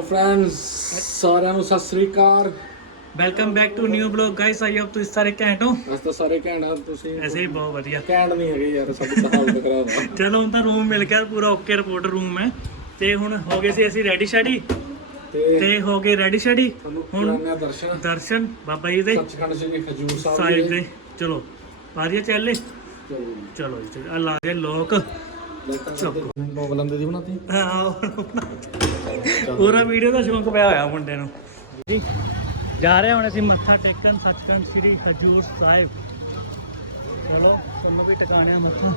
Hello friends ਸਾਰਿਆਂ ਨੂੰ ਸਤਿ ਸ੍ਰੀ ਅਕਾਲ। Welcome back to new blog guys I hope ਤੁਸੀਂ ਸਾਰੇ ਘੈਂਟ ਹੋ। ਅਸ ਤਾਂ ਸਾਰੇ ਘੈਂਟ ਆ ਤੁਸੀਂ ਐਸੇ ਹੀ ਬਹੁਤ ਵਧੀਆ। ਘੈਂਟ ਨਹੀਂ ਹੈਗੇ ਯਾਰ ਸਭ ਦਾ ਹਾਲ ਟਕਰਾ ਦਾ ਚਲੋ ਹੁਣ ਤਾਂ ਰੂਮ ਮਿਲ ਗਿਆ ਪੂਰਾ ਓਕੇ ਰਿਪੋਰਟ ਰੂਮ ਹੈ। ਤੇ ਹੁਣ ਹੋ ਗਏ ਸੀ ਅਸੀਂ ਰੈਡੀ ਸ਼ੈਡੀ ਤੇ ਹੋ ਗਏ ਰੈਡੀ ਸ਼ੈਡੀ ਹੁਣ ਦਰਸ਼ਨ। ਬਾਬਾ ਜੀ ਦੇ। ਸੱਚਖੰਡ ਸ੍ਰੀ ਖਜੂਰ ਸਾਹਿਬ ਦੇ। ਚਲੋ ਪਾਰੀਆ ਚੱਲੇ। ਚਲੋ ਜੀ। ਆ ਲਾ ਗਏ ਲੋਕ। ਲੋਕ ਲੰਦੇ ਦੀ ਬਣਾਤੀ? ਹਾਂ ਪੂਰਾ ਵੀਡੀਓ ਦਾ ਸ਼ੌਂਕ ਪਿਆ ਹੋਇਆ ਮੁੰਡੇ ਨੂੰ। ਜੀ। ਜਾ ਰਹੇ ਹੁਣ ਅਸੀਂ ਮੱਥਾ ਟੇਕਣ ਸੱਚਖੰਡ ਸ੍ਰੀ ਹਜੂਰ ਸਾਹਿਬ। ਚਲੋ ਤੁਹਾਨੂੰ ਵੀ ਟਿਕਾਣਿਆ ਮੱਥਾ।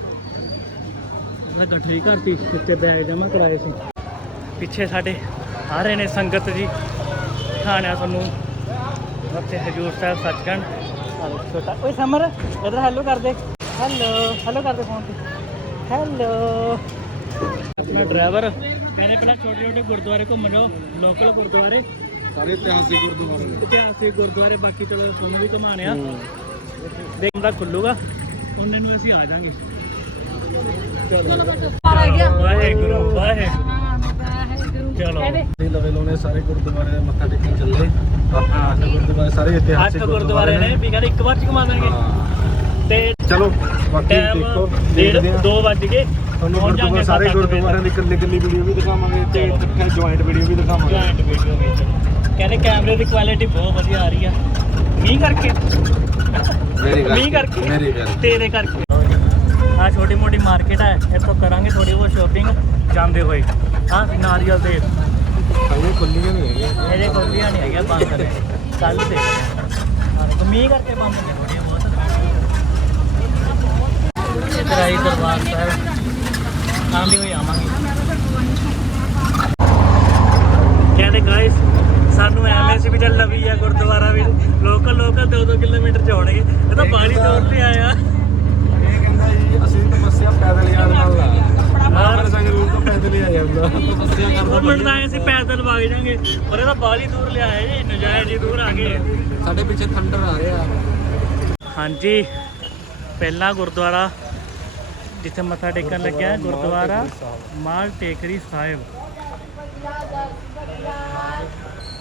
ਇਹਦਾ ਗੱਠੀ ਕਰਤੀ ਉੱਤੇ ਬੈਗ ਜਮਾ ਕਰਾਏ ਸੀ ਪਿੱਛੇ ਸਾਡੇ ਆ ਰਹੇ ਨੇ ਸੰਗਤ ਜੀ। ਖਾਣਿਆ ਤੁਹਾਨੂੰ ਉੱਥੇ ਹਜੂਰ ਸਾਹਿਬ ਸੱਚਖੰਡ। ਛੋਟਾ ਓਏ ਸਮਰ ਇਧਰ ਹੈਲੋ ਕਰ ਦੇ ਹੈਲੋ ਹੈਲੋ ਕਰ ਦੇ ਫੋਨ ਤੇ। ਹੈਲੋ। ਆਪਣਾ ਡਰਾਈਵਰ ਕਹਿੰਦੇ ਪਹਿਲਾਂ ਛੋਟੇ ਛੋਟੇ ਗੁਰਦੁਆਰੇ ਘੁੰਮ ਜਾਓ ਲੋਕਲ ਗੁਰਦੁਆਰੇ। ਸਾਰੇ ਇਤਿਹਾਸਿਕ ਗੁਰਦੁਆਰੇ ਨੇ। ਇਤਿਹਾਸਿਕ ਗੁਰਦੁਆਰੇ ਬਾਕੀ ਚਲੋ ਤੁਹਾਨੂੰ ਵੀ ਘੁਮਾਣੇ ਆ ਦੇਖਦਾ ਖੁੱਲੂਗਾ ਉਹਨੇ ਨੂੰ ਅਸੀਂ ਆ ਜਾਾਂਗੇ ਵਾਹਿਗੁਰੂ ਵਾਹਿਗੁਰੂ। ਚਲੋ। ਲਵੇ ਲੋਨੇ ਸਾਰੇ ਗੁਰਦੁਆਰੇ ਦੇ ਮੱਥਾ ਟੇਕਣ ਚੱਲੇ। ਹਾਂ ਗੁਰਦੁਆਰੇ ਸਾਰੇ ਇਤਿਹਾਸਿਕ ਗੁਰਦੁਆਰੇ ਨੇ ਵੀ ਕਹਿੰਦੇ ਇੱਕ ਵਾਰ ਚ ਘੁਮਾ ਦਾਂਗੇ ਹਾਂ। ਤੇ ਚਲੋ ਬਾਕੀ ਟਾਈਮ ਦੇਖੋ ਦੇਖਦੇ ਆ 2 ਵੱਜ ਗਏ। ਤੁਹਾਨੂੰ ਪਹੁੰਚ ਜਾਾਂਗੇ ਗੁਰਦੁਆਰੇ ਸਾਰੇ ਗੁਰਦੁਆਰਿਆਂ ਦੀ ਇਕੱਲੀ ਇਕੱਲੀ ਵੀਡੀਓ ਵੀ ਦਿਖਾਵਾਂਗੇ ਤੇ ਚਲੋ। ਜੁਆਇੰਟ ਵੀਡੀਓ ਵੀ ਦਿਖਾਵਾਂਗੇ। ਜੁਆਇੰਟ ਵੀਡੀਓ ਵਿੱਚ ਕਹਿੰਦੇ ਕੈਮਰੇ ਦੀ ਕੁਆਲਿਟੀ ਬਹੁਤ ਵਧੀਆ ਆ ਰਹੀ ਆ। ਮੀਂਹ ਕਰਕੇ। ਮੇਰੀ ਮੀਂਹ ਕਰਕੇ। ਮੇਰੀ ਗੱਲ ਤੇਰੇ ਕਰਕੇ। ਆ ਛੋਟੀ ਮੋਟੀ ਮਾਰਕੀਟ ਹੈ ਇੱਥੋਂ ਕਰਾਂਗੇ ਥੋੜੀ ਬਹੁਤ ਸ਼ਾਪਿੰਗ ਜਾਂਦੇ ਹੋਏ। ਹਾਂ ਨਾਰੀਅਲ ਦੇ। ਹਾਲੇ ਖੁੱਲੀਆਂ ਨਹੀਂ ਹੈਗੀਆਂ। ਮੇਰੇ ਕੋਲੀਆਂ ਨਹੀਂ ਹੈਗਾ ਬੰਦ ਨੇ। ਕੱਲ ਦੇ ਮੀਂਹ ਕਰਕੇ ਬੰਦ ਨੇ ਥੋੜੀਆਂ ਬਹੁਤ ਇੱਧਰ ਆਈ ਦਰਬਾਰ ਸਾਹਿਬ। ਆਂਦੀ ਹੋਈ ਆਵਾਂਗੇ। ਕਹਿੰਦੇ ਗਾਇਸ ਸਾਨੂੰ ਐਵੇਂ ਸੀ ਵੀ ਚੱਲ ਲਵੀ ਆ ਗੁਰਦੁਆਰਾ ਵੀ। ਲੋਕਲ ਲੋਕਲ 2-2 ਕਿਲੋਮੀਟਰ ਚ ਹੋਣਗੇ। ਇਹ ਤਾਂ ਬਾਹਲੀ ਦੂਰ ਨਹੀਂ ਆਇਆ। ਇਹ ਕਹਿੰਦਾ ਜੀ ਅਸੀਂ ਤਪੱਸਿਆ ਪੈਦਲ ਹੀ ਆਉਣ ਨਾਲ ਲਾ ਮਾਮਰ ਸੰਗ ਰੂਪ ਤੋਂ ਪੈਦਲ ਹੀ ਆ ਜਾਂਦਾ। ਤਪੱਸਿਆ ਕਰਦਾ ਉਹ ਮਿੰਟ ਤਾਂ ਅਸੀਂ ਪੈਦਲ ਵਗ ਜਾਾਂਗੇ। ਪਰ ਇਹ ਤਾਂ ਬਾਹਲੀ ਦੂਰ ਲਿਆਇਆ ਜੀ ਨਜਾਇਜ਼ ਹੀ ਦੂਰ ਆ ਗਏ। ਸਾਡੇ ਪਿੱਛੇ ਥੰਡਰ ਆ ਰਿਹਾ। ਹਾਂਜੀ। ਪਹਿਲਾ ਗੁਰਦੁਆਰਾ ਜਿੱਥੇ ਮੱਥਾ ਟੇਕਣ ਲੱਗਿਆ ਗੁਰਦੁਆਰਾ ਮਾਲ ਟੇਕਰੀ ਸਾਹਿਬ।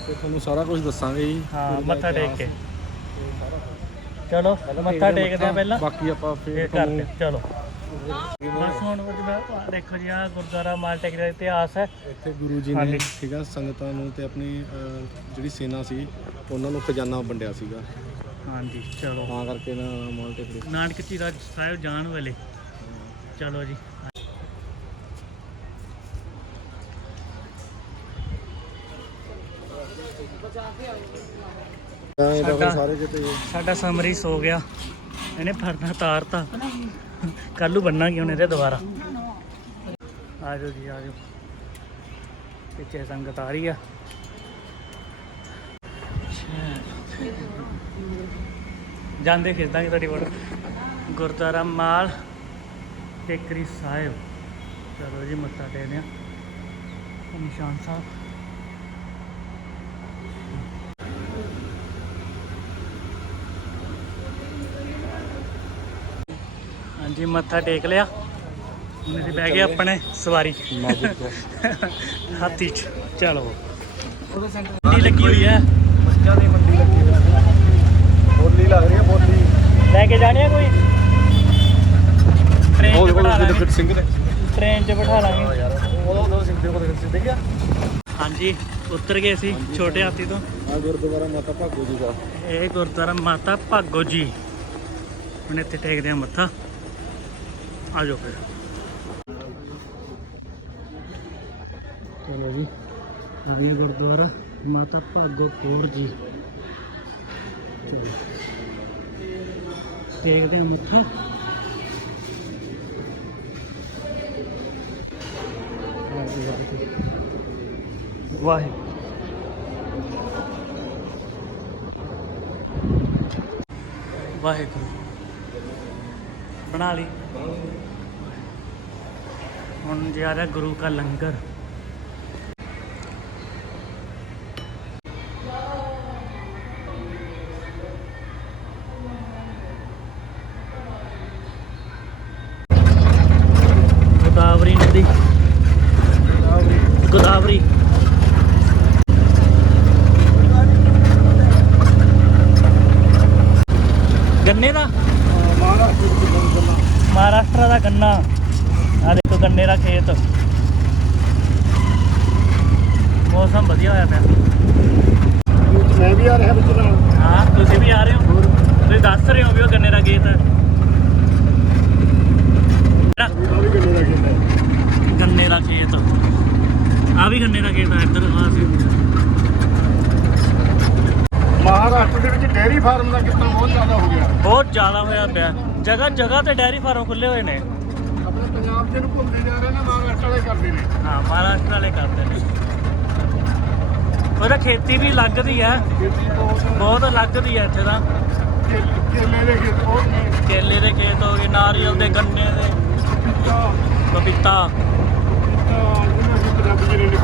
ਤੇ ਤੁਹਾਨੂੰ ਸਾਰਾ ਕੁਝ ਦੱਸਾਂਗੇ ਜੀ। ਹਾਂ ਮੱਥਾ ਟੇਕ ਕੇ। ਚਲੋ ਮੱਥਾ ਟੇਕਦੇ ਆ ਪਹਿਲਾਂ। ਬਾਕੀ ਆਪਾਂ ਫੇਰ ਕਰਦੇ ਚਲੋ। ਬਸ ਹੁਣ ਦੇਖੋ ਜੀ ਆ ਗੁਰਦੁਆਰਾ ਮਾਲ ਟੇਕਰੀ ਦਾ ਇਤਿਹਾਸ ਹੈ। ਇੱਥੇ ਗੁਰੂ ਜੀ। ਨੇ ਠੀਕ ਆ ਸੰਗਤਾਂ ਨੂੰ ਤੇ ਆਪਣੀ ਜਿਹੜੀ ਸੇਨਾ ਸੀ ਉਹਨਾਂ ਨੂੰ ਖਜ਼ਾਨਾ ਵੰਡਿਆ ਸੀਗਾ। ਹਾਂਜੀ ਚਲੋ। ਤਾਂ ਕਰਕੇ ਨਾ ਮਾਲ ਟੇਕਰੀ। ਨਾਨਕ ਚੀਰਾ ਸਾਹਿਬ ਜਾਣ ਵੇਲੇ। ਚਲੋ ਜੀ। ਸਾਰੇ ਕਿਤੇ ਸਾਡਾ ਸਮਰੀ ਸੋ ਗਿਆ। ਇਹਨੇ ਫਰਨਾ ਤਾਰਤਾ। ਕੱਲੂ ਬੰਨਾਂਗੇ ਹੁਣ ਇਹਦੇ ਦੁਬਾਰਾ। ਆ ਜਾਓ ਜੀ ਆ ਜਾਓ। ਪਿੱਛੇ ਸੰਗਤ ਆ ਰਹੀ ਆ। ਜਾਂਦੇ ਖਿੱਚਦਾਂਗੇ ਤੁਹਾਡੀ ਫੋਟੋ ਗੁਰਦੁਆਰਾ ਮਾਲ। ਟੇਕਰੀ ਸਾਹਿਬ। ਚਲੋ ਜੀ ਮੱਥਾ ਟੇਕਦੇ ਆ ਨਿਸ਼ਾਨ ਸਾਹਿਬ। ਹਾਂਜੀ ਮੱਥਾ ਟੇਕ ਲਿਆ। ਹੁਣ ਅਸੀਂ ਬਹਿ ਗਏ ਆਪਣੇ ਸਵਾਰੀ। ਹਾਥੀ ਚ। ਚਲੋ। ਉਹਦੇ ਸੈਂਟਰ ਗੱਡੀ ਲੱਗੀ ਹੋਈ ਹੈ। ਬੱਚਿਆਂ ਦੀ ਮੰਡੀ ਲੱਗੀ ਹੋਈ ਹੈ। ਬੋਲੀ ਲੱਗ ਰਹੀ ਹੈ ਬੋਲੀ। ਲੈ ਕੇ ਜਾਣੀ ਆ ਕੋਈ? ਟ੍ਰੇਨ 'ਚ ਬਿਠਾ ਲਾਂਗੇ। ਸਿੰਘ ਨੇ ਟ੍ਰੇਨ 'ਚ ਬਿਠਾ ਲਾਂਗੇ। ਯਾਰ ਉਹ ਉਹ ਸਿੰਘ ਦੇ ਕੋਲ ਸਿੰਘ ਦੇਖਿਆ ਹਾਂਜੀ ਉਤਰ ਗਏ ਸੀ ਛੋਟੇ ਹਾਥੀ ਤੋਂ। ਆ ਗੁਰਦੁਆਰਾ ਮਾਤਾ ਭਾਗੋ ਜੀ ਦਾ। ਇਹ ਗੁਰਦੁਆਰਾ ਮਾਤਾ ਭਾਗੋ ਜੀ। ਹੁਣ ਇੱਥੇ ਟੇਕਦੇ ਆ ਮੱਥਾ। ਆ ਜਾਓ ਫਿਰ। ਚਲੋ ਜੀ ਅਭੀ ਗੁਰਦੁਆਰਾ ਮਾਤਾ ਭਾਗੋ ਕੌਰ ਜੀ। ਚਲੋ। ਆ ਮੱਥਾ। ਵਾਹਿਗੁਰੂ। ਵਾਹਿਗੁਰੂ। ਬਣਾ ਲਈ। ਹੁਣ ਜਾ ਰਿਹਾ ਗੁਰੂ ਕਾ ਲੰਗਰ ਗੋਦਾਵਰੀ ਨਦੀ ਗੋਦਾਵਰੀ ਗੰਨਾ ਆ ਦੇਖੋ ਗੰਨੇ ਦਾ ਖੇਤ। ਮੌਸਮ ਵਧੀਆ ਹੋਇਆ ਪਿਆ। ਮੈਂ ਵੀ ਆ ਰਿਹਾ ਵਿੱਚ ਨਾਲ। ਹਾਂ ਤੁਸੀਂ ਵੀ ਆ ਰਹੇ ਹੋ? ਤੁਸੀਂ ਦੱਸ ਰਹੇ ਹੋ ਵੀ ਉਹ ਗੰਨੇ ਦਾ ਖੇਤ ਹੈ। ਆ ਗੰਨੇ ਦਾ ਖੇਤ ਆ ਵੀ ਗੰਨੇ ਦਾ ਖੇਤ ਹੈ ਇੱਧਰ ਆ ਸੀ। ਮਹਾਰਾਸ਼ਟਰ ਦੇ ਵਿੱਚ ਡੇਅਰੀ ਫਾਰਮ ਦਾ ਕਿੰਨਾ ਬਹੁਤ ਜ਼ਿਆਦਾ ਹੋ ਗਿਆ। ਬਹੁਤ ਜ਼ਿਆਦਾ ਹੋਇਆ ਪਿਆ। ਜਗ੍ਹਾ ਜਗ੍ਹਾ ਤੇ ਡੈਰੀ ਫਾਰਮ ਖੁੱਲੇ ਹੋਏ ਨੇ। ਦੇ ਨੂੰ ਭੁੱਲਦੇ ਜਾ ਰਹੇ ਨੇ ਮਹਾਰਾਸ਼ਟਰ ਵਾਲੇ ਕਰਦੇ ਨੇ। ਹਾਂ ਮਹਾਰਾਸ਼ਟਰ ਵਾਲੇ ਕਰਦੇ ਨੇ। ਉਹਦਾ ਖੇਤੀ ਵੀ ਲੱਗਦੀ ਹੈ ਖੇਤੀ ਬਹੁਤ ਬਹੁਤ ਲੱਗਦੀ ਹੈ ਇੱਥੇ ਤਾਂ। ਕੇਲੇ ਕੇਲੇ ਦੇ ਖੇਤ ਬਹੁਤ ਨੇ। ਕੇਲੇ ਦੇ ਖੇਤ ਹੋ ਗਏ ਨਾਰੀਅਲ ਦੇ ਗੰਨੇ ਦੇ। ਪਪੀਤਾ।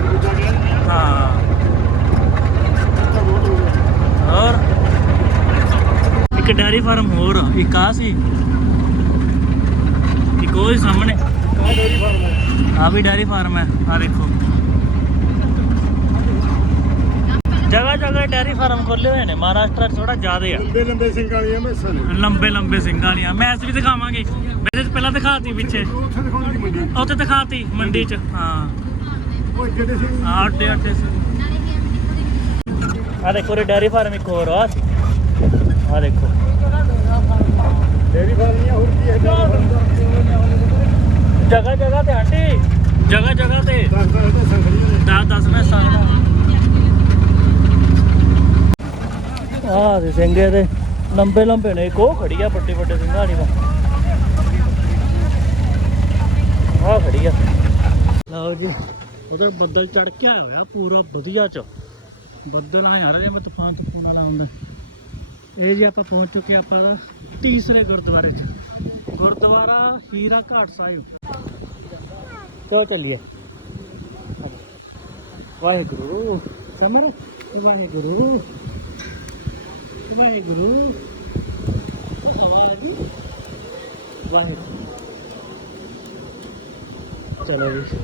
ਨੂੰ ਗਿਆ ਨੇ ਹਾਂ। ਤਾਂ ਬਹੁਤ ਹੋ ਗਿਆ। ਹੋਰ? ਇੱਕ ਡੈਰੀ ਫਾਰਮ ਹੋਰ ਆ, ਇੱਕ ਆ ਸੀ। ਇੱਕ ਉਹ ਹੀ ਸਾਹਮਣੇ। ਆ ਵੀ ਡੈਰੀ ਫਾਰਮ ਹੈ ਆ ਦੇਖੋ। ਜਗ੍ਹਾ ਜਗ੍ਹਾ ਡੈਰੀ ਫਾਰਮ ਖੋਲੇ ਹੋਏ ਨੇ ਮਹਾਰਾਸ਼ਟਰ ਥੋੜਾ ਜ਼ਿਆਦਾ ਆ। ਲੰਬੇ ਲੰਬੇ ਸਿੰਘਾਂ ਵਾਲੀਆਂ ਮੈਸਾਂ ਨੇ। ਲੰਬੇ ਲੰਬੇ ਸਿੰਘਾਂ ਵਾਲੀਆਂ ਮੈਸ ਵੀ ਦਿਖਾਵਾਂਗੇ। ਵੈਸੇ ਪਹਿਲਾਂ ਦਿਖਾਤੀ ਪਿੱਛੇ। ਉੱਥੇ ਦਿਖਾਤੀ ਮੰਡੀ 'ਚ ਹਾਂ। ਅੱਡੇ ਸੀ। ਆ ਦੇਖੋ ਰੇ ਡੈਰੀ ਫਾਰਮ ਇੱਕ ਹੋਰ ਆ। ਦੇਖੋ। ਡੇਅਰੀ ਫਾਰਮ ਜਾਂ ਹੋਰ ਕੀ ਹੈ? ਜਗ੍ਹਾ ਜਗ੍ਹਾ ਤੇ ਆਂਟੀ ਜਗ੍ਹਾ ਜਗ੍ਹਾ ਤੇ। ਦਸ ਦਸ ਤੇ ਸੰਗੜੀਆਂ ਨੇ ਦਸ ਦਸ ਮੈਂ ਸਾਰਾ ਆਹ ਦੇ ਸਿੰਘੇ ਦੇ ਲੰਬੇ ਲੰਬੇ ਨੇ ਇੱਕ ਉਹ ਖੜੀ ਆ ਵੱਡੇ ਵੱਡੇ ਸਿੰਘਾਂ ਵਾ ਆਹ ਖੜੀ ਆ। ਲਓ ਜੀ ਉਹਦਾ ਬੱਦਲ ਚੜ ਕੇ ਆਇਆ ਹੋਇਆ ਪੂਰਾ ਵਧੀਆ ਚ। ਬੱਦਲ ਆ ਯਾਰ ਜਿਵੇਂ ਤੂਫਾਨ ਤੂਫਾਨ ਵਾਲਾ ਹੁੰਦਾ ਇਹ ਜੀ ਆਪਾਂ ਪਹੁੰਚ ਚੁੱਕੇ ਆਪਾਂ ਦਾ ਤੀਸਰੇ ਗੁਰਦੁਆਰੇ 'ਚ। ਗੁਰਦੁਆਰਾ ਹੀਰਾ ਘਾਟ ਸਾਹਿਬ। ਚਲੋ ਚੱਲੀਏ। ਵਾਹਿਗੁਰੂ, ਸਮਰ। ਵਾਹਿਗੁਰੂ ਵਾਹਿਗੁਰੂ। ਉਹ ਹਵਾ ਆ ਵਾਹਿਗੁਰੂ। ਚਲੋ ਜੀ।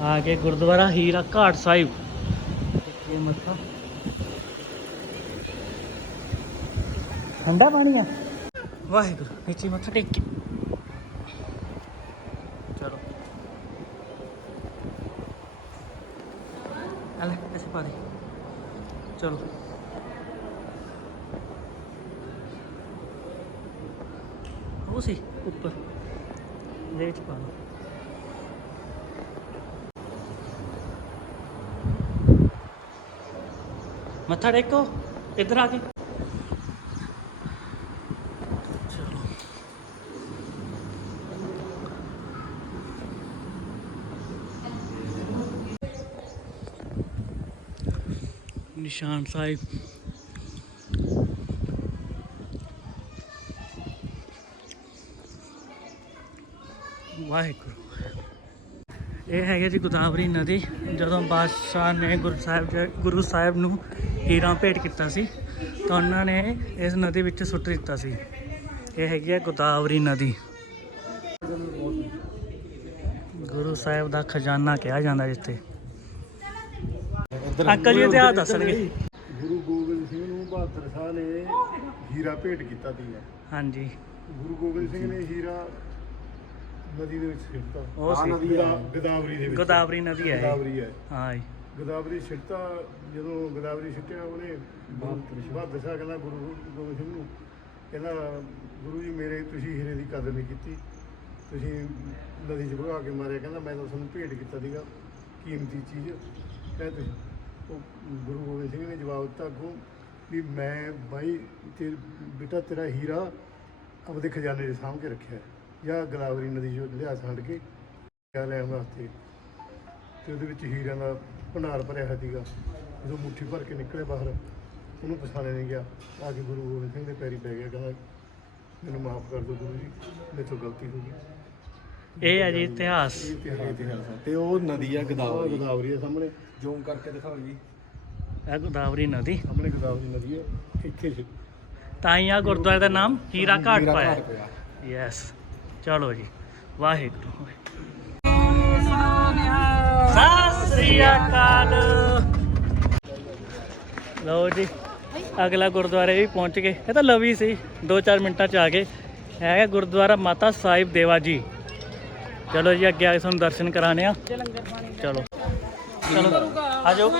ਆ ਕੇ ਗੁਰਦੁਆਰਾ ਹੀਰਾ ਘਾਟ ਸਾਹਿਬ। ਇਹ ਮੱਥਾ। ਠੰਡਾ ਪਾਣੀ ਆ? ਵਾਹਿਗੁਰੂ, ਨੀਚੇ ਮੱਥਾ ਟੇਕ ਕੇ। ਚਲੋ। ਅਲੇ ਐਸੇ ਪਾ ਦੇ। ਚਲੋ। ਉਹ ਸੀ, ਉੱਪਰ। ਦੇ ਵਿੱਚ ਪਾ ਲਓ। ਮੱਥਾ ਟੇਕੋ, ਇੱਧਰ ਆ ਕੇ ਚਲੋ ਨਿਸ਼ਾਨ ਸਾਹਿਬ। ਵਾਹਿਗੁਰੂ। ਇਹ ਹੈਗੇ ਜੀ ਗੋਦਾਵਰੀ ਨਦੀ। ਜਦੋਂ ਬਾਦਸ਼ਾਹ ਨੇ ਗੁਰੂ ਸਾਹਿਬ ਜੀ- ਗੁਰੂ ਸਾਹਿਬ ਨੂੰ ਹੀਰਾ ਭੇਟ ਕੀਤਾ ਸੀ, ਤਾਂ ਉਹਨਾਂ ਨੇ ਇਸ ਨਦੀ ਵਿੱਚ ਸੁੱਟ ਦਿੱਤਾ ਸੀ। ਇਹ ਹੈਗੀ ਹੈ ਗੋਦਾਵਰੀ ਨਦੀ। ਗੁਰੂ ਸਾਹਿਬ ਦਾ ਖਜ਼ਾਨਾ ਕਿਹਾ ਜਾਂਦਾ ਜਿੱਥੇ। ਅੰਕਲ ਜੀ ਇਤਿਹਾਸ ਦੱਸਣਗੇ ਗੁਰੂ ਗੋਬਿੰਦ ਸਿੰਘ ਨੂੰ ਬਹਾਦਰ ਸ਼ਾਹ ਨੇ ਹੀਰਾ ਭੇਟ ਕੀਤਾ ਸੀ। ਹਾਂਜੀ। ਗੁਰੂ ਗੋਬਿੰਦ ਸਿੰਘ ਨੇ ਹੀਰਾ ਨਦੀ ਦੇ ਵਿੱਚ ਸਿੱਟਤਾ। ਉਹ ਸੀ। ਗੋਦਾ- ਗੋਦਾਵਰੀ ਦੇ ਵਿੱਚ। ਗੋਦਾਵਰੀ ਨਦੀ ਹੈ ਇਹ। ਗੋਦਾਵਰੀ ਹੈ। ਹਾਂ। ਜੀ। ਗੋਦਾਵਰੀ ਸਿੱਟਤਾ। ਜਦੋਂ ਗੋਦਾਵਰੀ ਸਿੱਟਿਆ ਉਹਨੇ ਬਹਾਦਰ ਸ਼ਾਹ। ਕਹਿੰਦਾ ਗੁਰੂ ਗੋਬਿੰਦ ਸਿੰਘ ਨੂੰ ਕਹਿੰਦਾ ਗੁਰੂ ਜੀ ਮੇਰੇ ਤੁਸੀਂ ਹੀਰੇ ਦੀ ਕਦਰ ਨਹੀਂ ਕੀਤੀ। ਤੁਸੀਂ ਨਦੀ 'ਚ ਭਗਾ ਕੇ ਮਾਰਿਆ। ਕਹਿੰਦਾ ਮੈਂ ਤਾਂ ਤੁਹਾਨੂੰ ਭੇਟ ਕੀਤਾ ਸੀਗਾ। ਕੀਮਤੀ ਚੀਜ਼। ਕਹਿ ਤੁਸੀਂ ਉਹ ਗੁਰੂ ਗੋਬਿੰਦ ਸਿੰਘ ਨੇ ਜਵਾਬ ਦਿੱਤਾ ਅੱਗੋਂ ਵੀ ਮੈਂ ਬਾਈ ਤੇ ਬੇਟਾ ਤੇਰਾ ਹੀਰਾ ਆਪਦੇ ਖਜ਼ਾਨੇ 'ਚ ਸਾਂਭ ਕੇ ਰੱਖਿਆ ਹੈ। ਜਾਂ ਗੋਦਾਵਰੀ ਨਦੀ 'ਚੋਂ ਲਿਆ ਛੱਡ ਕੇ ਕਿਆ ਲੈਣ ਵਾਸਤੇ। ਤੇ ਉਹਦੇ ਵਿੱਚ ਹੀਰਿਆਂ ਦਾ ਭੰਡਾਰ ਭਰਿਆ ਹੋਇਆ ਸੀਗਾ। ਜਦੋਂ ਮੁੱਠੀ ਭਰ ਕੇ ਨਿਕਲੇ ਬਾਹਰ ਉਹਨੂੰ ਪਛਾਣਿਆ ਨਹੀਂ ਗਿਆ। ਆ ਕੇ ਗੁਰੂ ਗੋਬਿੰਦ ਸਿੰਘ ਦੇ ਪੈਰੀ ਪੈ ਗਿਆ ਕਹਿੰਦਾ ਮੈਨੂੰ ਮਾਫ ਕਰ ਦਿਓ ਗੁਰੂ ਜੀ ਮੇਰੇ ਤੋਂ ਗਲਤੀ ਹੋ ਗਈ। ਇਹ ਹੈ ਜੀ ਇਤਿਹਾਸ। ਇਤਿਹਾਸ ਤੇ ਉਹ ਨਦੀ ਆ ਗਦਾਵਰੀ। ਗੋਦਾਵਰੀ ਹੈ ਸਾਹਮਣੇ। ਜ਼ੂਮ ਕਰਕੇ ਦਿਖਾਓ ਜੀ। ਇਹ ਗੋਦਾਵਰੀ ਨਦੀ। ਸਾਹਮਣੇ ਗੋਦਾਵਰੀ ਨਦੀ ਹੈ। ਇੱਥੇ ਸੀ ਤਾਂ ਹੀ ਆ ਗੁਰਦੁਆਰੇ ਦਾ ਨਾਮ ਹੀਰਾ ਘਾਟ ਹੀਰਾ ਪਾਇਆ। ਘਾਟ ਪਿਆ। ਯੈਸ ਚਲੋ ਜੀ। ਵਾਹਿਗੁਰੂ। ਸਤਿ ਸ੍ਰੀ ਅਕਾਲ। ਲਓ ਜੀ ਅਗਲਾ ਗੁਰਦੁਆਰੇ ਵੀ ਪਹੁੰਚ ਗਏ। ਇਹ ਤਾਂ ਲਵੀ ਸੀ 2-4 ਮਿੰਟਾਂ ਚ ਆ ਗਏ। ਹੈਗਾ ਗੁਰਦੁਆਰਾ ਮਾਤਾ ਸਾਹਿਬ ਦੇਵਾ ਜੀ। ਚਲੋ ਜੀ ਅੱਗੇ ਆ ਕੇ ਤੁਹਾਨੂੰ ਦਰਸ਼ਨ ਕਰਾਣੇ ਆ। ਚਲੋ। ਚਲੋ। ਆ ਜਾਓ।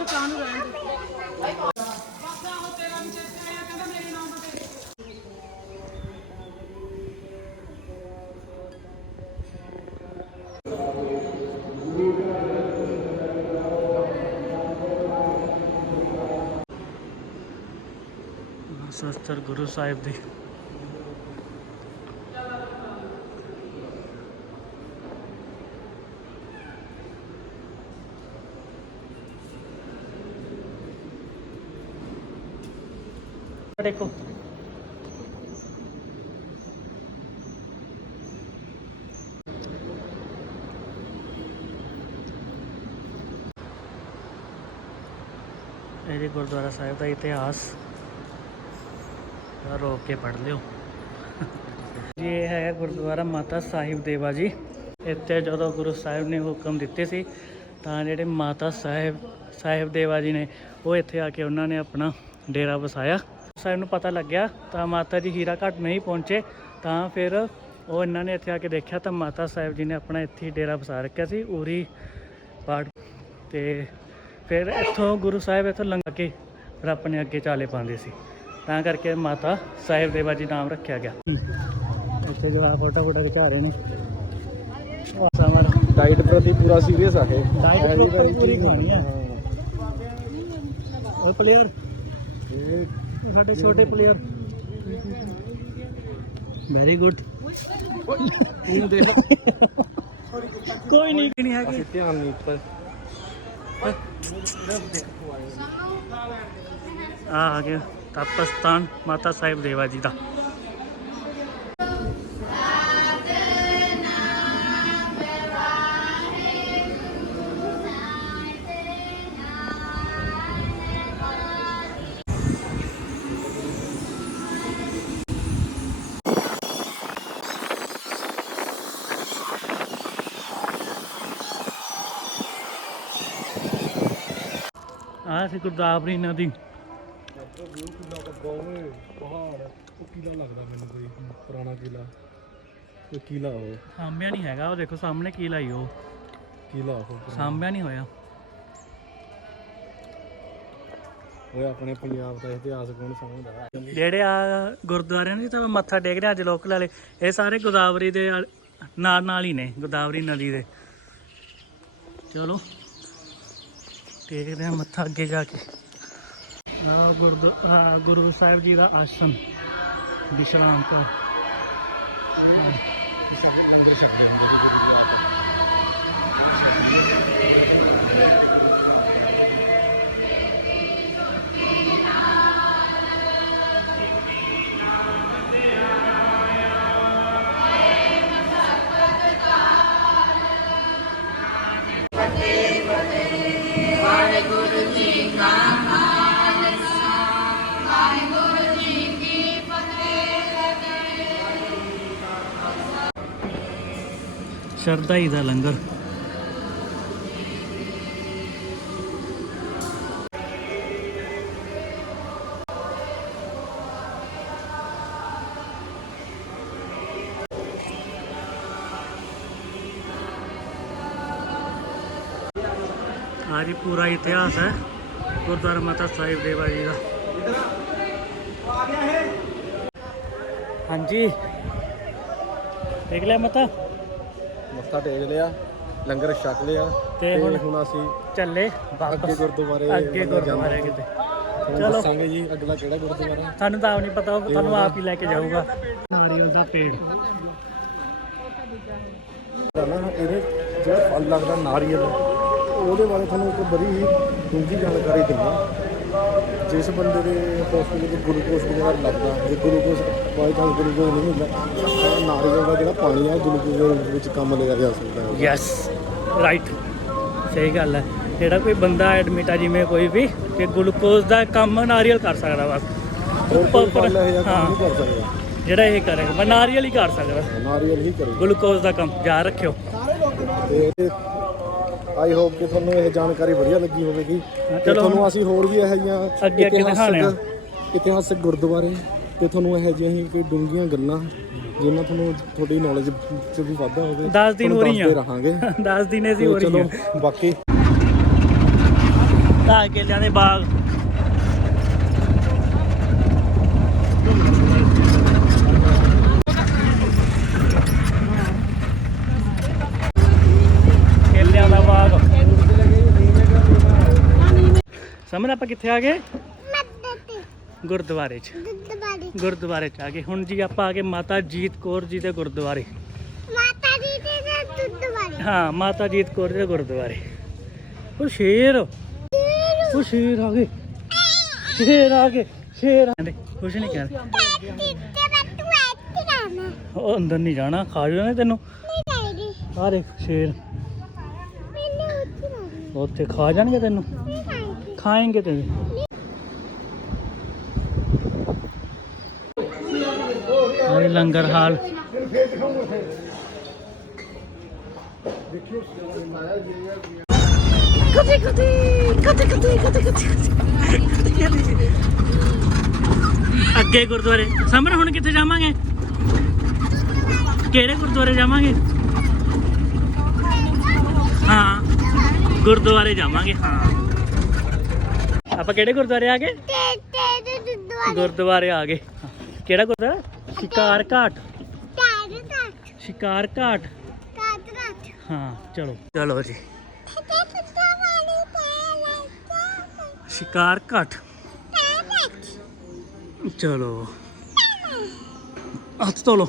ਸਸਤਰ ਗੁਰੂ ਸਾਹਿਬ ਦੀ ਦੇਖੋ ਇਹ ਜੀ ਗੁਰਦੁਆਰਾ ਸਾਹਿਬ ਦਾ ਇਤਿਹਾਸ ਰੋਕ ਕੇ ਪੜ੍ਹ ਲਿਓ। ਜੀ, ਇਹ ਹੈ ਗੁਰਦੁਆਰਾ ਮਾਤਾ ਸਾਹਿਬ ਦੇਵਾ ਜੀ। ਇੱਥੇ ਜਦੋਂ ਗੁਰੂ ਸਾਹਿਬ ਨੇ ਹੁਕਮ ਦਿੱਤੇ ਸੀ, ਤਾਂ ਜਿਹੜੇ ਮਾਤਾ ਸਾਹਿਬ ਸਾਹਿਬ ਦੇਵਾ ਜੀ ਨੇ, ਉਹ ਇੱਥੇ ਆ ਕੇ ਉਹਨਾਂ ਨੇ ਆਪਣਾ ਡੇਰਾ ਵਸਾਇਆ। ਸਾਹਿਬ ਨੂੰ ਪਤਾ ਲੱਗਿਆ, ਤਾਂ ਮਾਤਾ ਜੀ ਹੀਰਾ ਘਾਟ ਨਹੀਂ ਪਹੁੰਚੇ, ਤਾਂ ਫਿਰ ਉਹ ਇਹਨਾਂ ਨੇ ਇੱਥੇ ਆ ਕੇ ਦੇਖਿਆ, ਤਾਂ ਮਾਤਾ ਸਾਹਿਬ ਜੀ ਨੇ ਆਪਣਾ ਇੱਥੇ ਹੀ ਡੇਰਾ ਵਸਾ ਰੱਖਿਆ ਸੀ, ਉਰੀ ਪਾਠ ਤੇ ਫਿਰ ਇੱਥੋਂ ਗੁਰੂ ਸਾਹਿਬ ਇੱਥੋਂ ਲੰਘ ਕੇ ਫਿਰ ਆਪਣੇ ਅੱਗੇ ਚਾਲੇ ਪਾਉਂਦੇ ਸੀ। ਤਾਂ ਕਰਕੇ ਮਾਤਾ ਸਾਹਿਬ ਦੇਵਾ ਜੀ ਨਾਮ ਰੱਖਿਆ ਗਿਆ। ਇੱਥੇ ਜੋ ਆ ਫੋਟੋ ਫੋਟੋ ਖਿਚਾ ਰਹੇ ਨੇ। ਡਾਈਟ ਪ੍ਰਤੀ ਪੂਰਾ ਸੀਰੀਅਸ ਆ ਇਹ। Diet proper ਪੂਰੀ ਖਾਣੀ ਆ। ਉਹ ਪਲੇਅਰ ਇਹ ਸਾਡੇ ਛੋਟੇ ਪਲੇਅਰ ਵੈਰੀ ਗੁੱਡ ਤੂੰ ਦੇਖ। ਕੋਈ ਨਹੀਂ। ਨਹੀਂ ਹੈਗੀ ਧਿਆਨ ਨਹੀਂ ਉੱਪਰ ਆ ਆ ਗਿਆ। ਤਪਸਤਾਨ ਮਾਤਾ ਸਾਹਿਬ ਦੇਵਾ ਜੀ ਦਾ। ਗੁਰਦਾਵਰੀ ਨਦੀ ਕਿਲਾ ਕਿਲਾ ਕੋਈ ਕਿਲਾ ਉਹ ਸਾਂਭਿਆ ਨਹੀਂ ਹੈਗਾ, ਉਹ ਦੇਖੋ ਸਾਹਮਣੇ ਕੀ ਲਾਈ ਉਹ। ਕਿਲਾ ਉਹ ਸਾਂਭਿਆ ਨਹੀਂ ਹੋਇਆ। ਓਏ ਆਪਣੇ ਪੰਜਾਬ ਦਾ ਇਤਿਹਾਸ ਕੌਣ ਸਮਝਦਾ ਜਿਹੜੇ ਆ ਗੁਰਦੁਆਰਿਆਂ ਦੀ ਤਾਂ ਮੱਥਾ ਟੇਕ ਰਹੇ ਅੱਜ ਲੋਕਲ ਵਾਲੇ, ਇਹ ਸਾਰੇ ਗੋਦਾਵਰੀ ਦੇ ਨਾਲ ਨਾਲ ਹੀ ਨੇ, ਗੋਦਾਵਰੀ ਨਦੀ ਦੇ। ਚਲੋ। ਟੇਕਦੇ ਆ ਮੱਥਾ ਅੱਗੇ ਜਾ ਕੇ। ਆ ਆਹ ਗੁਰੂ ਸਾਹਿਬ ਜੀ ਦਾ ਆਸ਼ਰਮ ਵਿਸ਼ਰਾਮ ਕਰ ਸ਼ਰਧਾਈ ਦਾ ਲੰਗਰ। ਆ ਪੂਰਾ ਇਤਿਹਾਸ ਹੈ। ਗੁਰਦੁਆਰਾ ਮਾਤਾ ਸਾਹਿਬ ਦੇਵਾ ਜੀ ਦਾ। ਹਾਂਜੀ। ਦੇਖ ਲਿਆ ਮਤਾ। ਮੱਥਾ ਟੇਕ ਲਿਆ ਲੰਗਰ ਛਕ ਲਿਆ ਤੇ ਹੁਣ ਹੁਣ ਅਸੀਂ ਚੱਲੇ ਅੱਗੇ ਵਾਪਸ ਗੁਰਦੁਆਰੇ ਅੱਗੇ ਵੱਲ ਗੁਰਦੁਆਰੇ ਜਾਂਦੇ। ਕਿਤੇ। ਤੁਹਾਨੂੰ ਚਲੋ। ਦੱਸਾਂਗੇ ਜੀ ਅਗਲਾ ਕਿਹੜਾ ਗੁਰਦੁਆਰਾ। ਸਾਨੂੰ ਤਾਂ ਆਪ ਨਹੀਂ ਪਤਾ ਉਹ ਤੁਹਾਨੂੰ ਆਪ ਹੀ ਲੈ ਕੇ ਜਾਊਗਾ। ਨਾਰੀਅਲ ਦਾ ਪੇੜ। ਦਾ ਨਾ ਇਹਦੇ ਜਿਹੜਾ ਫਲ ਲੱਗਦਾ ਨਾਰੀਅਲ ਉਹਦੇ ਬਾਰੇ ਤੁਹਾਨੂੰ ਇੱਕ ਬੜੀ ਹੀ ਡੂੰਘੀ ਜਾਣਕਾਰੀ ਦਿੰਦਾ। ਜਿਸ ਬੰਦੇ ਦੇ ਹਸਪੀਟਲ ਵਿੱਚ ਗਲੂਕੋਜ਼ ਵਗੈਰਾ ਲੱਗਦਾ ਜੇ ਗਲੂਕੋਜ਼ ਬਾਈ ਚਾਂਸ ਗਲੂਕੋਜ਼ ਨਹੀਂ ਮਿਲਦਾ ਤਾਂ ਨਾਰੀਅਲ ਦਾ ਜਿਹੜਾ ਪਾਣੀ ਆ ਗਲੂਕੋਜ਼ ਦੇ ਵਿੱਚ ਕੰਮ ਲਿਆ ਜਾ ਸਕਦਾ ਹੈ। ਯੈਸ ਰਾਈਟ ਸਹੀ ਗੱਲ ਹੈ। ਜਿਹੜਾ ਕੋਈ ਬੰਦਾ ਐਡਮਿਟ ਆ ਜਿਵੇਂ ਕੋਈ ਵੀ ਕਿ ਗਲੂਕੋਜ਼ ਦਾ ਕੰਮ ਨਾਰੀਅਲ ਕਰ ਸਕਦਾ ਬਸ ਉੱਪਰ- ਕੰਮ ਹਾਂ। ਨਹੀਂ ਕਰ ਸਕਦਾ। ਜਿਹੜਾ ਇਹ ਕਰੇਗਾ ਮੈਂ ਨਾਰੀਅਲ ਹੀ ਕਰ ਸਕਦਾ। ਨਾਰੀਅਲ ਹੀ ਕਰੇਗਾ। ਗਲੂਕੋਜ਼ ਦਾ ਕੰਮ ਯਾਦ ਰੱਖਿਓ। ਤੇ ਆਈ ਹੋਪ ਕਿ ਤੁਹਾਨੂੰ ਇਹ ਜਾਣਕਾਰੀ ਵਧੀਆ ਲੱਗੀ ਹੋਵੇਗੀ ਤੇ ਤੁਹਾਨੂੰ ਅਸੀਂ ਹੋਰ ਵੀ ਇਹੋ ਜਿਹੀਆਂ ਅੱਗੇ ਅੱਗੇ ਦਿਖਾਉਣੇ ਆ। ਇਤਿਹਾਸਕ ਗੁਰਦੁਆਰੇ ਤੇ ਤੁਹਾਨੂੰ ਇਹੋ ਜਿਹੀਆਂ ਹੀ ਕੋਈ ਡੂੰਘੀਆਂ ਗੱਲਾਂ ਜਿੰਨਾ ਤੁਹਾਨੂੰ ਤੁਹਾਡੀ ਨੌਲੇਜ ਚ ਵੀ ਵਾਧਾ ਹੋਵੇ 10 ਦਿਨ ਹੋ ਤੁਹਾਨੂੰ ਰਹੀਆਂ। ਦੱਸਦੇ ਰਹਾਂਗੇ। 10 ਦਿਨ ਅਸੀਂ ਹੋ ਤੇ ਚਲੋ ਬਾਕੀ ਢਾ ਕੇਲਿਆਂ ਦੇ ਬਾਗ ਕੇਲਿਆਂ ਦਾ ਬਾਗ ਸਮਝ ਆਪਾਂ ਕਿੱਥੇ ਆ ਗਏ? ਗੁਰਦੁਆਰੇ 'ਚ। ਗੁਰਦੁਆਰੇ 'ਚ। ਆ ਗਏ। ਹੁਣ ਜੀ ਆਪਾਂ ਆ ਗਏ ਮਾਤਾ ਜੀਤ ਕੌਰ ਜੀ ਦੇ ਗੁਰਦੁਆਰੇ। ਮਾਤਾ ਜੀ ਦੇ ਵਾਲੀ ਹਾਂ ਮਾਤਾ ਜੀਤ ਕੌਰ ਜੀ ਦੇ ਗੁਰਦੁਆਰੇ। ਉਹ ਸ਼ੇਰ। ਉਹ ਸ਼ੇਰ ਆ ਗਏ। ਸ਼ੇਰ ਆ ਗਏ। ਸ਼ੇਰ ਆ ਗਏ। ਕੁਛ ਨਹੀਂ ਕਹਿੰਦੇ ਉਹ ਅੰਦਰ ਨਹੀਂ ਜਾਣਾ। ਖਾ ਜਾਣਾ ਤੈਨੂੰ। ਨਹੀਂ ਜਾਏਗੀ। ਆ ਦੇਖ ਸ਼ੇਰ। ਉੱਥੇ ਖਾ ਜਾਣਗੇ ਤੈਨੂੰ। ਖਾਏਗੀ ਕਦੇ ਕਦੇ ਕਦੇ ਕਦੇ ਅੱਗੇ ਗੁਰਦੁਆਰੇ। ਸਾਹਮਣੇ ਹੁਣ ਕਿੱਥੇ ਜਾਵਾਂਗੇ? ਕਿਹੜੇ ਗੁਰਦੁਆਰੇ ਜਾਵਾਂਗੇ? ਹਾਂ ਗੁਰਦੁਆਰੇ ਜਾਵਾਂਗੇ ਹਾਂ। ਆਪਾਂ ਕਿਹੜੇ ਗੁਰਦੁਆਰੇ ਆ ਗਏ? ਗੁਰਦੁਆਰੇ। ਆ ਗਏ। ਕਿਹੜਾ ਗੁਰਦੁਆਰਾ? ਸ਼ਿਕਾਰ ਘਾਟ। ਸ਼ਿਕਾਰ ਘਾਟ। ਹਾਂ ਚਲੋ। ਚਲੋ ਜੀ। ਸ਼ਿਕਾਰ ਘਾਟ। ਚਲੋ। ਹੱਥ ਧੋ ਲਓ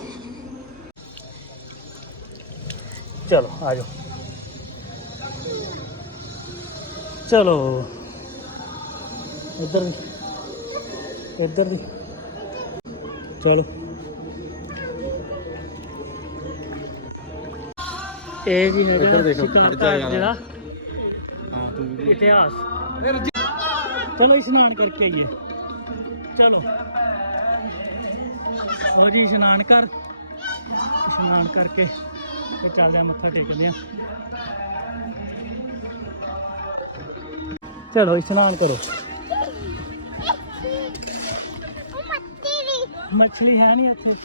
ਚਲੋ ਆ ਜਾਓ। ਚਲੋ। ਇੱਧਰ ਵੀ ਇੱਧਰ ਵੀ ਚਲੋ। ਇਹ ਜੀ ਹੈਗਾ ਇੱਧਰ ਦੇਖੋ, ਸ਼ਿਕਾਰ ਖੜ ਜਾ ਘਾਟ ਯਾਰ। ਜਿਹੜਾ ਹਾਂ ਤੂੰ ਇਤਿਹਾਸ। ਚਲੋ ਇਸ਼ਨਾਨ ਕਰਕੇ ਆਈਏ। ਚਲੋ। ਹੋ ਜੀ ਇਸ਼ਨਾਨ ਕਰ। ਇਸ਼ਨਾਨ ਕਰਕੇ ਤੇ ਚੱਲਦੇ ਆ ਮੱਥਾ ਟੇਕਦੇ ਆ ਚਲੋ ਇਸ਼ਨਾਨ ਕਰੋ। ਮੱਛਲੀ ਹੈ ਨਹੀਂ ਇੱਥੇ।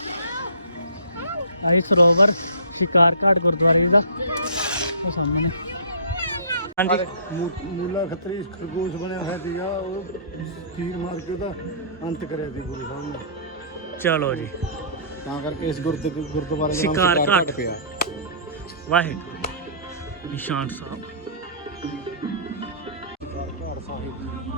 ਆਈ ਸਰੋਵਰ ਸ਼ਿਕਾਰ ਘਾਟ ਗੁਰਦੁਆਰੇ ਦਾ। ਉਹ ਸਾਹਮਣੇ। ਹਾਂਜੀ। ਮੂ- ਮੂਲਾ ਖੱਤਰੀ ਖਰਗੋਸ਼ ਬਣਿਆ ਹੋਇਆ ਸੀਗਾ ਉਹ ਤੀਰ ਮਾਰ ਕੇ ਉਹਦਾ ਅੰਤ ਕਰਿਆ ਸੀ ਗੁਰੂ ਸਾਹਿਬ ਨੇ। ਚਲੋ ਜੀ। ਤਾਂ ਕਰਕੇ ਇਸ ਗੁਰਦ ਗੁਰਦੁਆਰੇ ਦਾ ਨਾਮ ਸ਼ਿਕਾਰ ਸ਼ਿਕਾਰ ਘਾਟ। ਘਾਟ ਪਿਆ। ਵਾਹਿਗੁਰੂ। ਨਿਸ਼ਾਨ ਸਾਹਿਬ। ਘਾਟ ਸਾਹਿਬ।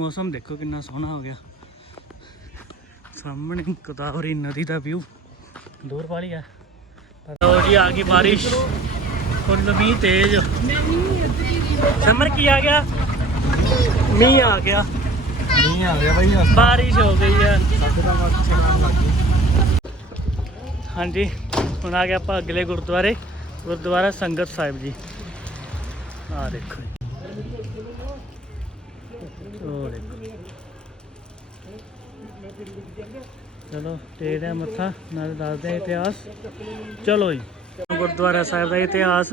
ਮੌਸਮ ਦੇਖੋ ਕਿੰਨਾ ਸੋਹਣਾ ਹੋ ਗਿਆ। ਸਾਹਮਣੇ ਗੋਦਾਵਰੀ ਨਦੀ ਦਾ ਵਿਊ ਦੂਰ ਵਾਲੀ ਆ। ਲਓ ਜੀ ਆ ਗਈ ਬਾਰਿਸ਼। ਫੁੱਲ ਮੀਂਹ ਤੇਜ਼। ਸਮਰ ਕੀ ਆ ਗਿਆ? ਮੀਂਹ ਆ ਗਿਆ। ਨਹੀਂ ਆ ਗਿਆ ਬਾਈ ਬਾਰਿਸ਼ ਹੋ ਗਈ ਗਈ। ਹਾਂਜੀ ਹੁਣ ਆ ਗਏ ਆਪਾਂ ਅਗਲੇ ਗੁਰਦੁਆਰੇ। ਗੁਰਦੁਆਰਾ ਸੰਗਤ ਸਾਹਿਬ ਜੀ। ਆ ਦੇਖੋ ਜੀ। ਉਹ ਦੇਖੋ ਚਲੋ ਟੇਕਦੇ ਹਾਂ ਮੱਥਾ, ਨਾਲ ਦੱਸਦੇ ਹਾਂ ਇਤਿਹਾਸ। ਚਲੋ ਜੀ। ਗੁਰਦੁਆਰਾ ਸਾਹਿਬ ਦਾ ਇਤਿਹਾਸ।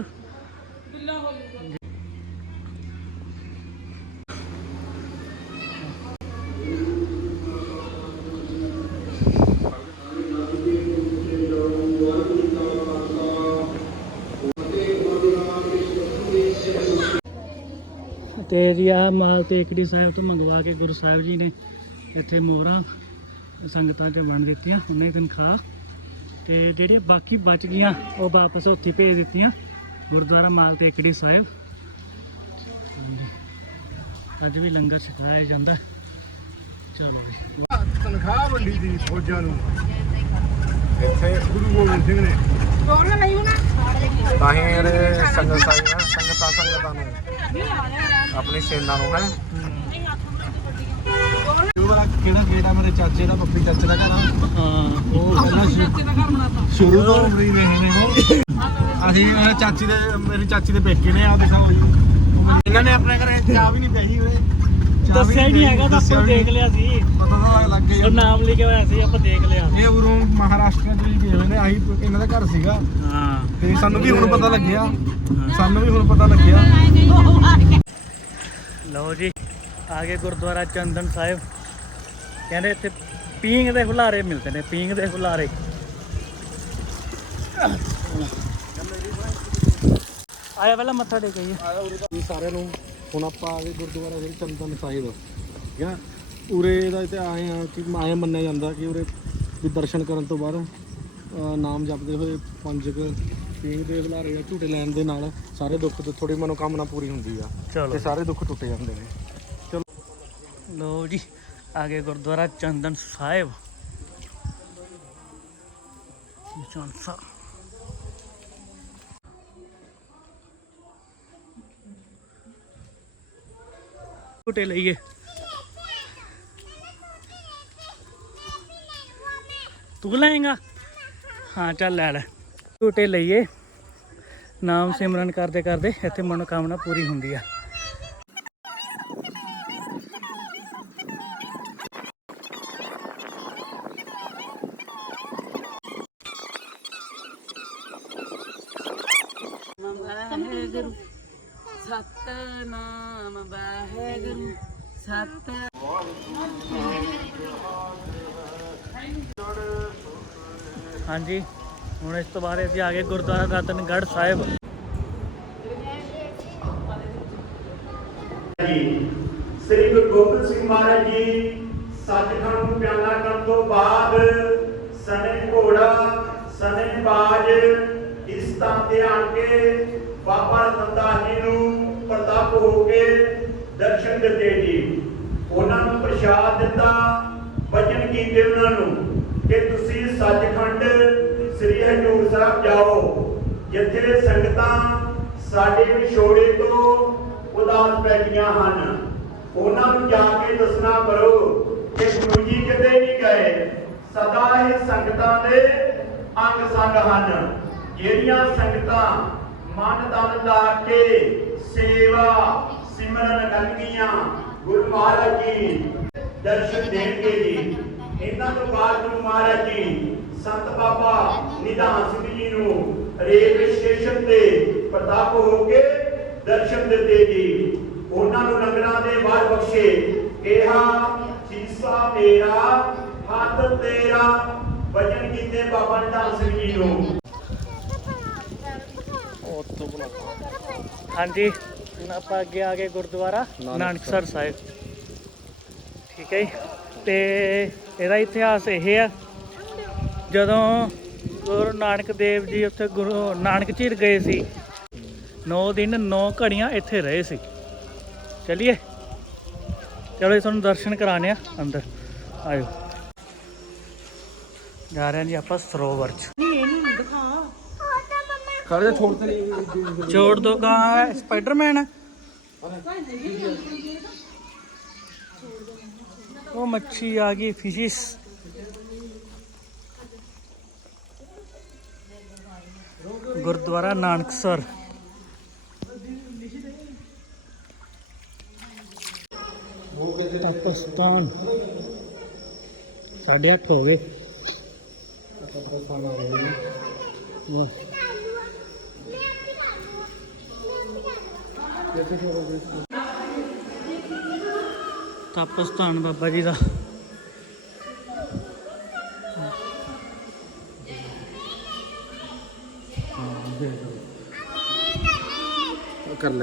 ਤੇ ਜੀ ਮਾਲ ਤੇਕੜੀ ਸਾਹਿਬ ਤੋਂ ਮੰਗਵਾ ਕੇ ਗੁਰੂ ਸਾਹਿਬ ਜੀ ਨੇ ਇੱਥੇ ਮੋਹਰਾਂ ਸੰਗਤਾਂ 'ਚ ਵੰਡ ਦਿੱਤੀਆਂ, ਉਹਨੇ ਤਨਖਾਹ। ਤੇ ਜਿਹੜੀਆਂ ਬਾਕੀ ਬਚ ਗਈਆਂ, ਉਹ ਵਾਪਸ ਉੱਥੇ ਭੇਜ ਦਿੱਤੀਆਂ, ਗੁਰਦੁਆਰਾ ਮਾਲ ਤੇਕੜੀ ਸਾਹਿਬ। ਅੱਜ ਵੀ ਲੰਗਰ ਛਕਾਇਆ ਜਾਂਦਾ। ਚਲੋ ਜੀ। ਤਨਖਾਹ ਵੰਡੀ ਦੀ ਫੌਜਾਂ ਨੂੰ। ਇੱਥੇ ਗੁਰੂ ਗੋਬਿੰਦ ਸਿੰਘ ਨੇ। ਤਾਂ ਹੀ ਇਹਦੇ ਸੰਗਤ ਸਾਹਿਬ ਹੈ ਸੰਗਤਾਂ ਸੰਗਤਾਂ ਨੂੰ। ਆਪਣੀ ਸੇਨਾ ਨੂੰ, ਹੈ। ਵਾਲਾ ਕਿਹੜਾ ਗੇਟ ਆ ਮੇਰੇ ਚਾਚੇ ਦਾ ਪੱਪੀ ਚਾਚੇ ਦਾ ਘਰ ਹਾਂ। ਉਹ ਪਹਿਲਾਂ ਸ਼ੁ- ਸ਼ੁਰੂ ਤੋਂ ਉਮਰੀ ਰਹੇ ਨੇ ਉਹ। ਅਸੀਂ ਮੇਰੇ ਚਾਚੀ ਦੇ ਮੇਰੀ ਚਾਚੀ ਦੇ ਪੇਕੇ ਨੇ ਆ ਦਿਖਾਓ ਜੀ। ਇਹਨਾਂ ਨੇ ਆਪਣੇ ਘਰੇ ਚਾਹ ਵੀ ਨਹੀਂ ਪਈ ਚਾਹ ਦੱਸਿਆ ਹੀ ਨਹੀਂ ਹੈਗਾ ਤਾਂ ਆਪਾਂ ਦੇਖ ਲਿਆ ਸੀ। ਪਤਾ ਤਾਂ ਲੱਗ ਗਿਆ ਉਹ ਨਾਮ ਲਿਖਿਆ ਹੋਇਆ ਸੀ ਆਪਾਂ ਦੇਖ ਲਿਆ। ਇਹ ਉਰੋਂ ਮਹਾਰਾਸ਼ਟਰ ਚ ਵੀ ਗਏ ਹੋਏ ਨੇ ਆਹੀ ਇਹਨਾਂ ਦਾ ਘਰ ਸੀਗਾ। ਹਾਂ। ਤੇ ਸਾਨੂੰ ਵੀ ਹੁਣ ਪਤਾ ਲੱਗਿਆ। ਸਾਨੂੰ ਵੀ ਹੁਣ ਪਤਾ ਲੱਗਿਆ। ਲਓ ਜੀ ਆਗੇ ਗੁਰਦੁਆਰਾ ਚੰਦਨ ਸਾਹਿਬ। ਕਹਿੰਦੇ ਇੱਥੇ ਪੀਂਗ ਦੇ ਹੁਲਾਰੇ ਮਿਲਦੇ ਨੇ ਪੀਂਗ ਦੇ ਹੁਲਾਰੇ। ਆਇਆ ਪਹਿਲਾਂ ਮੱਥਾ ਟੇਕਈਏ ਜੀ ਸਾਰਿਆਂ ਨੂੰ ਹੁਣ ਆਪਾਂ ਆ ਗਏ ਗੁਰਦੁਆਰਾ ਸ੍ਰੀ ਚੰਦਨ ਸਾਹਿਬ ਠੀਕ ਉਰੇ ਦਾ ਇੱਥੇ ਆਏ ਆ ਕਿ ਆਏ ਮੰਨਿਆ ਜਾਂਦਾ ਕਿ ਉਰੇ ਵੀ ਦਰਸ਼ਨ ਕਰਨ ਤੋਂ ਬਾਅਦ ਨਾਮ ਜਪਦੇ ਹੋਏ ਪੰਜ ਪੀਂਘ ਦੇ ਬੁਲਾਰੇ ਜਾਂ ਝੂਟੇ ਲੈਣ ਦੇ ਨਾਲ ਸਾਰੇ ਦੁੱਖ ਤੇ ਥੋੜੀ ਮਨੋਕਾਮਨਾ ਪੂਰੀ ਹੁੰਦੀ ਆ। ਚਲੋ। ਤੇ ਸਾਰੇ ਦੁੱਖ ਟੁੱਟ ਜਾਂਦੇ ਨੇ। ਲਓ ਜੀ ਆਗੇ ਗੁਰਦੁਆਰਾ ਚੰਦਨ ਸਾਹਿਬ। ਚੰਦਨ ਸਾਹਿਬ ਝੂਟੇ ਲਈਏ। ਤੂੰ ਲਾਏਗਾ? ਹਾਂ, ਚੱਲ ਲੈ ਲੈ। ਝੂਟੇ ਲਈਏ। ਨਾਮ ਸਿਮਰਨ ਕਰਦੇ ਕਰਦੇ ਇੱਥੇ ਮਨੋਕਾਮਨਾ ਪੂਰੀ ਹੁੰਦੀ ਆ। ਹੁਣ ਇਸ ਤੋਂ ਬਾਅਦ ਅਸੀਂ ਆ ਗਏ ਗੁਰਦੁਆਰਾ ਰਤਨਗੜ੍ਹ ਸਾਹਿਬ। ਸ੍ਰੀ ਗੁਰੂ ਗੋਬਿੰਦ ਸਿੰਘ ਮਹਾਰਾਜ ਜੀ, ਸੱਚਖੰਡ ਨੂੰ ਪਿਆਲਾ ਕਰਨ ਤੋਂ ਬਾਅਦ ਸਨੇ ਘੋੜਾ, ਸਨੇ ਬਾਜ, ਇਸ ਤਾਂ ਤੇ ਆਣ ਕੇ ਬਾਬਾ ਰਤਨਦਾਸ ਜੀ ਨੂੰ ਪ੍ਰਤਾਪ ਹੋ ਕੇ ਦਰਸ਼ਨ ਦਿੱਤੇ ਜੀ। ਉਹਨਾਂ ਨੂੰ ਪ੍ਰਸ਼ਾਦ ਦਿੱਤਾ ਵਚਨ ਕੀਤੇ ਉਹਨਾਂ ਨੂੰ ਕਿ ਤੁਸੀਂ ਸੱਚਖੰਡ ਸ੍ਰੀ ਹਜੂਰ ਸਾਹਿਬ ਜਾਓ, ਜਿੱਥੇ ਸੰਗਤਾਂ ਸਾਡੇ ਵਿਛੋੜੇ ਤੋਂ ਉਦਾਸ ਬੈਠੀਆਂ ਹਨ। ਉਹਨਾਂ ਨੂੰ ਜਾ ਕੇ ਦੱਸਣਾ ਕਰੋ ਕਿ ਗੁਰੂ ਜੀ ਕਿਤੇ ਨਹੀਂ ਗਏ। ਸਦਾ ਹੀ ਸੰਗਤਾਂ ਦੇ ਅੰਗ ਸੰਗ ਹਨ, ਜਿਹੜੀਆਂ ਸੰਗਤਾਂ ਮਨ ਤਨ ਲਾ ਕੇ ਸੇਵਾ ਸਿਮਰਨ ਕਰਨਗੀਆਂ। ਗੁਰੂ ਮਹਾਰਾਜ ਜੀ, ਦਰਸ਼ਨ ਦੇਣਗੇ ਜੀ। ਇਹਨਾਂ ਤੋਂ ਬਾਅਦ ਗੁਰੂ ਮਹਾਰਾਜ ਜੀ ਸੰਤ ਬਾਬਾ ਨਿਧਾਨ ਸਿੰਘ ਜੀ ਨੂੰ ਰੇਲਵੇ ਸਟੇਸ਼ਨ ਤੇ ਪ੍ਰਤਾਪ ਹੋ ਕੇ ਦਰਸ਼ਨ ਦਿੱਤੇ ਜੀ। ਉਹਨਾਂ ਨੂੰ ਲੰਗਰਾਂ ਦੇ ਬਾਹਰ ਬਖਸ਼ੇ। ਕਿਹਾ ਸੀਸਾ ਮੇਰਾ ਹੱਥ ਤੇਰਾ। ਵਜਨ ਕੀਤੇ ਬਾਬਾ ਨਿਧਾਨ ਸਿੰਘ ਜੀ ਨੂੰ। ਹਾਂਜੀ ਹੁਣ ਆਪਾਂ ਅੱਗੇ ਆ ਗਏ ਗੁਰਦੁਆਰਾ ਨਾਨਕਸਰ ਸਾਹਿਬ। ਠੀਕ ਹੈ ਜੀ। ਤੇ ਇਹਦਾ ਇਤਿਹਾਸ ਇਹ ਆ ਜਦੋਂ ਗੁਰੂ ਨਾਨਕ ਦੇਵ ਜੀ ਉੱਥੇ ਗੁਰੂ ਨਾਨਕ ਝੀਲ ਗਏ ਸੀ 9 ਦਿਨ 9 ਘੜੀਆਂ ਇੱਥੇ ਰਹੇ ਸੀ। ਚਲਿਏ? ਚਲੋ ਇਹ ਤੁਹਾਨੂੰ ਦਰਸ਼ਨ ਕਰਾਣੇ ਆ ਅੰਦਰ। ਆਇਓ। ਜਾ ਰਹੇ ਆ ਜੀ ਆਪਾਂ ਸਰੋਵਰ ਚ। ਨਹੀਂ ਇਹਨੂੰ ਦਿਖਾ ਖੜ ਜਾ ਛੋੜ ਤੇ। ਛੋੜ ਦੋ ਕਾ ਸਪਾਈਡਰਮੈਨ। ਉਹ ਮੱਛੀ ਆ ਗਈ ਫਿਸ਼ਿਸ਼। ਗੁਰਦੁਆਰਾ ਨਾਨਕਸਰ ਪਾਕਿਸਤਾਨ। ਸਾਡੇ ਹੱਥ ਹੋ ਗਏ। ਪਾਕਿਸਤਾਨ ਬਾਬਾ ਜੀ ਦਾ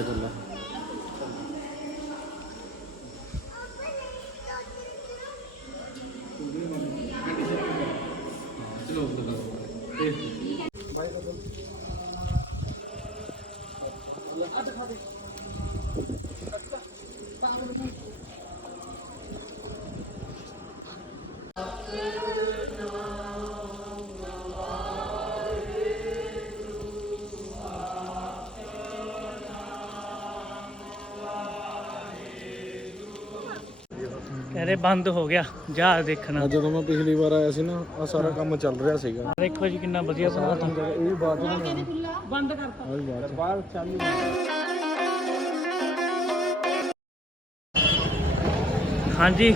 ਕਰ ਲੈ ਕਹਿੰਦੇ ਬੰਦ ਹੋ ਗਿਆ ਜਾ ਦੇਖਣਾ। ਜਦੋਂ ਮੈਂ ਪਿਛਲੀ ਵਾਰ ਆਇਆ ਸੀ ਨਾ ਆ ਸਾਰਾ ਕੰਮ ਚੱਲ ਰਿਹਾ ਸੀਗਾ। ਦੇਖੋ ਜੀ ਕਿੰਨਾ ਵਧੀਆ ਬਣਾਤਾ ਇਹ ਵੀ ਬਾਅਦ ਚ ਬੰਦ ਕਰਤਾ। ਹਾਂ ਬਾਅਦ ਚ। ਬਾਹਰ ਚਾਲੂ ਹਾਂਜੀ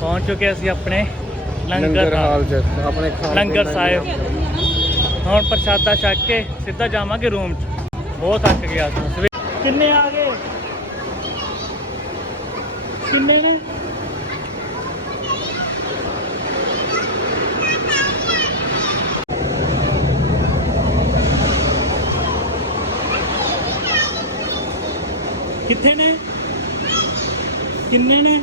ਪਹੁੰਚ ਚੁੱਕੇ ਅਸੀਂ ਆਪਣੇ ਲੰਗਰ ਹਾਲ। ਚ ਆਪਣੇ ਖਾਣ ਲੰਗਰ ਸਾਹਿਬ। ਹੁਣ ਪ੍ਰਸ਼ਾਦਾ ਛਕ ਕੇ ਸਿੱਧਾ ਜਾਵਾਂਗੇ ਰੂਮ 'ਚ। ਬਹੁਤ ਥੱਕ ਗਿਆ। ਸੀ ਕਿੰਨੇ ਆ ਗਏ? ਕਿੰਨੇ ਨੇ? कितने ने? किन्ने ने?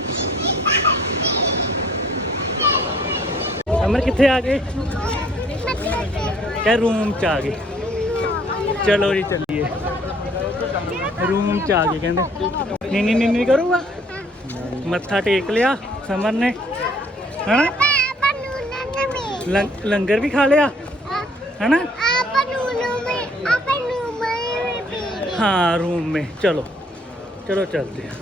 अमर कितने आ गए? क्या रूम च आ गए? चलो जी चलिए। रूम च आ गए कहते नहीं नहीं नहीं करूँगा मत्था टेक लिया समर ने। है ना? लंगर भी खा लिया? है ना? हाँ रूम में। चलो। चलो चलते हैं।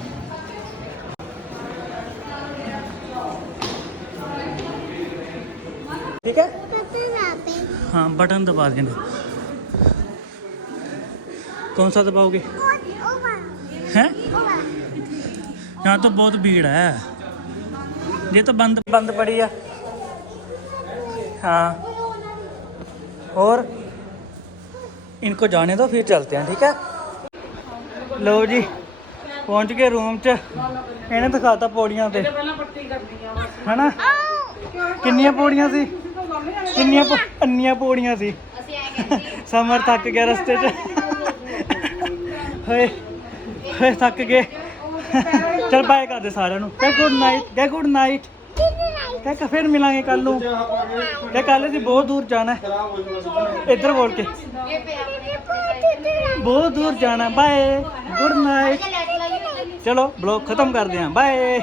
ठीक है? हाँ बटन दबा देना। कौन सा दबाओगे? हैं? यहाँ तो बहुत भीड़ है। ये तो बंद बंद पड़ी है। हाँ। और? इनको जाने दो, फिर चलते हैं, ठीक है? लो जी। ਪਹੁੰਚ ਗਏ ਰੂਮ 'ਚ। ਇਹਨੇ ਦਿਖਾਤਾ ਪੌੜੀਆਂ ਤੇ। ਪਹਿਲਾਂ ਪੱਟੀ ਹਨਾ? ਕਿੰਨੀਆਂ ਪੌੜੀਆਂ ਸੀ? ਕਿੰਨੀਆਂ ਪੌ- ਇੰਨੀਆਂ ਪੌੜੀਆਂ ਸੀ? ਸਮਰ ਥੱਕ ਗਿਆ ਰਸਤੇ 'ਚ। ਹੋਏ ਹੋਏ ਥੱਕ ਗਏ। ਚਲ ਬਾਏ ਕਰਦੇ ਸਾਰਿਆਂ ਨੂੰ। ਕਹ ਗੁੱਡ ਨਾਈਟ ਕਹ ਗੁੱਡ ਨਾਈਟ ਕਹਿ ਫਿਰ ਮਿਲਾਂਗੇ ਕੱਲ ਨੂੰ। ਕਹਿ ਕੱਲ ਅਸੀਂ ਬਹੁਤ ਦੂਰ ਜਾਣਾ ਹੈ। ਇੱਧਰ ਬੋਲ ਕੇ। ਬਹੁਤ ਦੂਰ ਜਾਣਾ। ਬਾਏ ਗੁੱਡ ਨਾਈਟ ਚਲੋ ਬਲੌਗ ਖਤਮ ਕਰਦੇ ਹਾਂ। ਬਾਏ